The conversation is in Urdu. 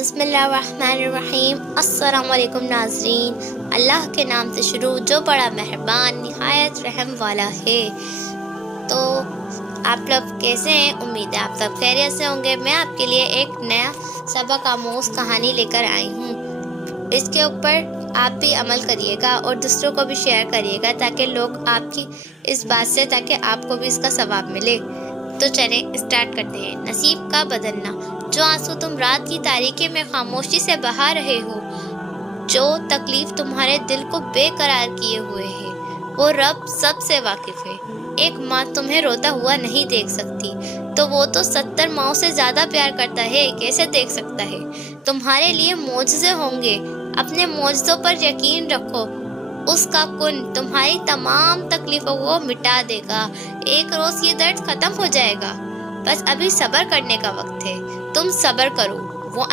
بسم اللہ الرحمن الرحیم۔ السلام علیکم ناظرین، اللہ کے نام سے شروع جو بڑا مہربان نہایت رحم والا ہے۔ تو آپ لوگ کیسے ہیں؟ امید ہے آپ سب خیریت سے ہوں گے۔ میں آپ کے لیے ایک نیا سبق آموز کہانی لے کر آئی ہوں۔ اس کے اوپر آپ بھی عمل کریے گا اور دوسروں کو بھی شیئر کریے گا تاکہ لوگ آپ کی اس بات سے آپ کو بھی اس کا ثواب ملے۔ تو چلیں اسٹارٹ کرتے ہیں۔ نصیب کا بدلنا۔ جو آنسو تم رات کی تاریکی میں خاموشی سے بہا رہے ہو، جو تکلیف تمہارے دل کو بے قرار کیے ہوئے ہے، وہ رب سب سے واقف ہے۔ ایک ماں تمہیں روتا ہوا نہیں دیکھ سکتی تو وہ تو 70 ماؤں سے زیادہ پیار کرتا ہے، کیسے دیکھ سکتا ہے؟ تمہارے لیے معجزے ہوں گے، اپنے معجزوں پر یقین رکھو۔ اس کا کن تمہاری تمام تکلیفوں کو مٹا دے گا۔ ایک روز یہ درد ختم ہو جائے گا، بس ابھی صبر کرنے کا وقت ہے۔ تم صبر کرو، وہ